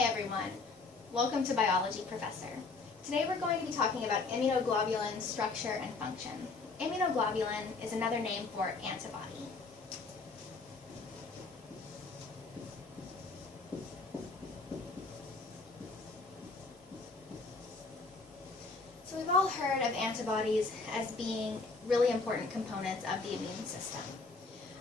Hi everyone, welcome to Biology Professor. Today we're going to be talking about immunoglobulin structure and function. Immunoglobulin is another name for antibody. So we've all heard of antibodies as being really important components of the immune system.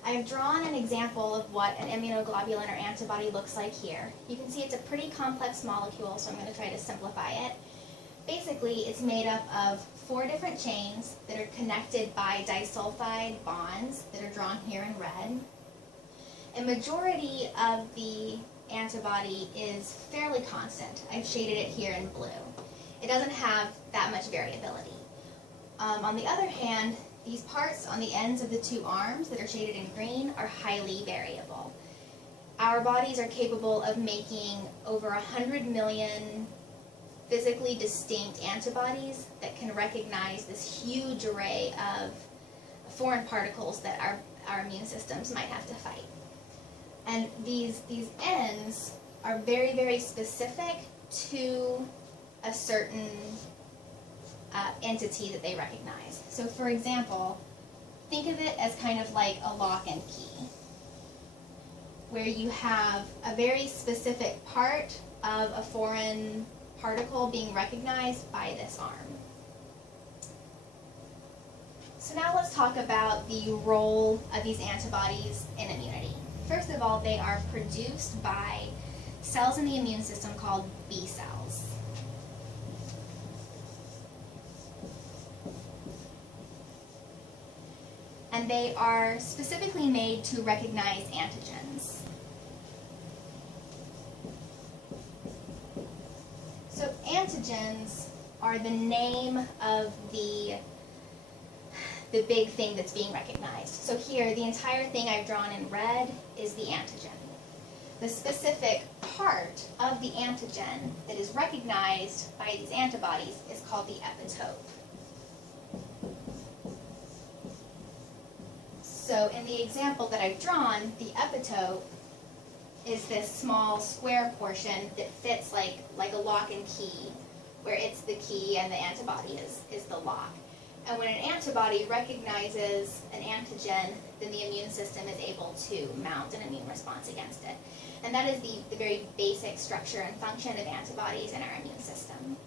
I have drawn an example of what an immunoglobulin or antibody looks like here. You can see it's a pretty complex molecule, so I'm going to try to simplify it. Basically, it's made up of 4 different chains that are connected by disulfide bonds that are drawn here in red. A majority of the antibody is fairly constant. I've shaded it here in blue. It doesn't have that much variability. On the other hand, these parts on the ends of the 2 arms that are shaded in green are highly variable. Our bodies are capable of making over 100 million physically distinct antibodies that can recognize this huge array of foreign particles that our immune systems might have to fight. And these ends are very, very specific to a certain entity that they recognize. So for example, think of it as kind of like a lock and key, where you have a very specific part of a foreign particle being recognized by this arm. So now let's talk about the role of these antibodies in immunity. First of all, they are produced by cells in the immune system called B cells. And they are specifically made to recognize antigens. So antigens are the name of the big thing that's being recognized. So here, the entire thing I've drawn in red is the antigen. The specific part of the antigen that is recognized by these antibodies is called the epitope. So in the example that I've drawn, the epitope is this small square portion that fits like a lock and key, where it's the key and the antibody is the lock. And when an antibody recognizes an antigen, then the immune system is able to mount an immune response against it. And that is the very basic structure and function of antibodies in our immune system.